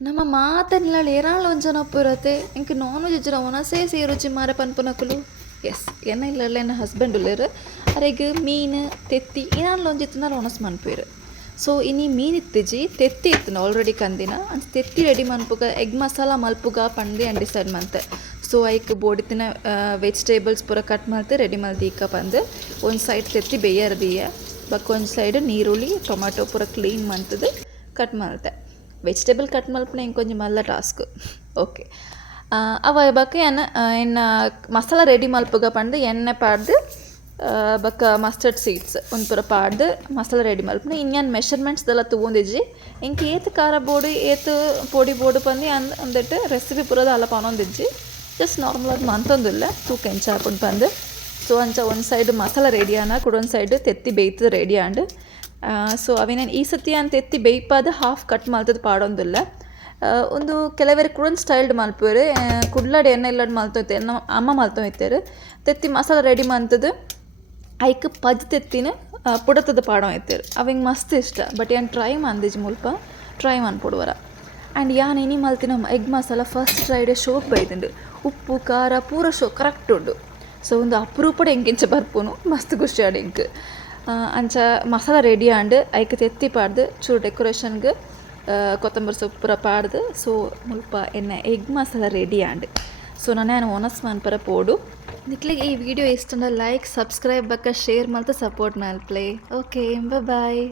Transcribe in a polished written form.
ನಮ್ಮ ಮಾತನ್ಲಾಳು ಏರಾಳು ಒಂಜನ ಪೂರತೆ ಇಂಕ non veg ಇಜ್ಜರ ಒನಸೇ ಸೇರುಚಿ ಮಾರೆ ಪನ್ಪುನಕುಲು S ಎನ್ನ ಇಲ್ಲಲ್ಲ ಎನ್ನ ಹಸ್ಬೆಂಡ್ ಉಲ್ಲೇರು ಅರೆಗ್ ಮೀನು ತೆತ್ತಿ ಏನಾಳು ಒಂಜಿತ್ತಿನ ಒನಸ್ ಮನ್ಪುವೆರು ಸೊ ಇನಿ ಮೀನು ಇತ್ತಿಜಿ ತೆತ್ತಿ ಇತ್ತಿನ ಆಲ್ರೆಡಿ ಕಂದಿನ ಅಂಚ ತೆತ್ತಿ ರೆಡಿ ಮನ್ಪುಗ ಎಗ್ ಮಸಾಲ ಮಲ್ಪುಗ ಪಂದು ಅಂಡ್ ಡಿಸೈಡ್ ಮಂತೆ ಸೊ ಐಕ್ ಬೋಡಿತಿನ ವೆಜಿಟೇಬಲ್ಸ್ ಪೂರ ಕಟ್ ಮಲ್ತೆ ರೆಡಿ ಮಲ್ದೀಕ ಪಂದು ಒಂದು ಸೈಡ್ ತೆತ್ತಿ ಬೇಯರ್ದಿಯ ಬಕ್ಕ ಒಂದು ಸೈಡ್ ನೀರುಳ್ಳಿ ಟೊಮಾಟೊ ಪೂರ ಕ್ಲೀನ್ ಮಂತದು ಕಟ್ ಮಲ್ತೆ ವೆಜಿಟೇಬಲ್ ಕಟ್ ಮಲ್ಪನೆ ಇಂಕೊಂಚం ಮಲ್ಲ ಟಾಸ್ಕ್ ಓಕೆ ಅವ ಬಕ್ಕ ಎನ್ನ ಮಸಾಲ ರೆಡಿ ಮಲ್ಪುಗ ಪಂದು ಎಣ್ಣೆ ಪಾಡ್ದು ಬಕ್ಕ ಮಸ್ಟರ್ಡ್ ಸೀಡ್ಸ್ ಒಂದು ಪೂರ ಪಾಡ್ದು ಮಸಾಲ ರೆಡಿ ಮಲ್ಪನೆ ಇನ್ನೇನು ಮೆಷರ್ಮೆಂಟ್ಸ್ದೆಲ್ಲ ತೊಗೊಂಡಿಜ್ಜಿ ಇಂಕ ಏತು ಖಾರ ಬೋಡು ಏತು ಪೊಡಿ ಬೋಡು ಪಂದು ಅಂದಿಟ್ಟು ರೆಸಿಪಿ ಪೂರದ ಅಲ್ಲ ಪನೊಂದಿಜ್ಜಿ ಜಸ್ಟ್ ನಾರ್ಮಲ್ ಅದು ಮಂತೊಂದಿಲ್ಲ ತೂಕ ಎಂಚ ಹಾಕೊಂಡು ಬಂದು ಸೊ ಅಂಚ ಒಂದು ಸೈಡ್ ಮಸಾಲ ರೆಡಿ ಆನ ಕುಡೊಂದು ಸೈಡ್ ತೆತ್ತಿ ಬೇಯ್ತದ ರೆಡಿ ಆಂಡ್ ಸೊ ಅವೇನೇನು ಈ ಸತಿ ಅಂತ ಎತ್ತಿ ಬೇಯ್ಪಾದ ಹಾಫ್ ಕಟ್ ಮಲ್ತದ್ದು ಪಾಡೊಂದಿಲ್ಲ ಒಂದು ಕೆಲವರಿಗೆ ಕುಡೊಂದು ಸ್ಟೈಲ್ಡ್ ಮಲ್ಪುವೆರು ಕುಡ್ಲಾಡಿ ಎಣ್ಣೆ ಇಲ್ಲಾಡ್ ಮಲ್ತೊಯ್ತೆ ನಮ್ಮ ಅಮ್ಮ ಮಲ್ತೊಯ್ತೇರು ತೆತ್ತಿ ಮಸಾಲ ರೆಡಿ ಮಂತದ್ದು ಐಕ್ ಪಜ್ ತೆತ್ತಿನ ಪುಡತದ ಪಾಡೋ ಐತೇರು ಅವಂಗೆ ಮಸ್ತ್ ಇಷ್ಟ ಬಟ್ ಏನು ಟ್ರೈ ಮಂದಿಜ್ ಮುಲ್ಪ ಟ್ರೈ ಮನ್ಪೊಡುವರ ಆ್ಯಂಡ್ ಯಾನ್ ಇನಿ ಮಲ್ತಿನ ಎಗ್ ಮಸಾಲ ಫಸ್ಟ್ ಫ್ರೈಡೇ ಶೋಕ್ ಬೈದಿಂಡು ಉಪ್ಪು ಖಾರ ಪೂರ ಶೋ ಕರೆಕ್ಟ್ ಉಂಡು ಸೊ ಒಂದು ಅಪರೂಪಡೆ ಎಂಕೆಂಚ ಬರ್ಪುನು ಮಸ್ತ್ ಖುಷಿ ಆಡು ಎಂಕ್ ಅಂಚ ಮಸಾಲ ರೆಡಿ ಆಂಡ್ ಐಕ್ ತೆತ್ತಿ ಪಾಡ್ದು ಚೂರು ಡೆಕೋರೇಷನ್ಗೆ ಕೊತ್ತಂಬರಿ ಸೊಪ್ಪು ಪೂರ ಪಾಡ್ದು ಸೊ ಮುಲ್ಪ ಎನ್ನ egg masala ready and so ನಾನು ಒನಸ್ ಮನ್ಪರ ಪೋಡು ನಿಕ್ಲಿಗೆ ಈ ವಿಡಿಯೋ ಇಷ್ಟಂಡ ಲೈಕ್ ಸಬ್ಸ್ಕ್ರೈಬ್ ಬಕ್ಕ ಶೇರ್ ಮಲ್ತ ಸಪೋರ್ಟ್ ಮಲ್ಪ್ಲೆ ಓಕೆ ಬಾಯ್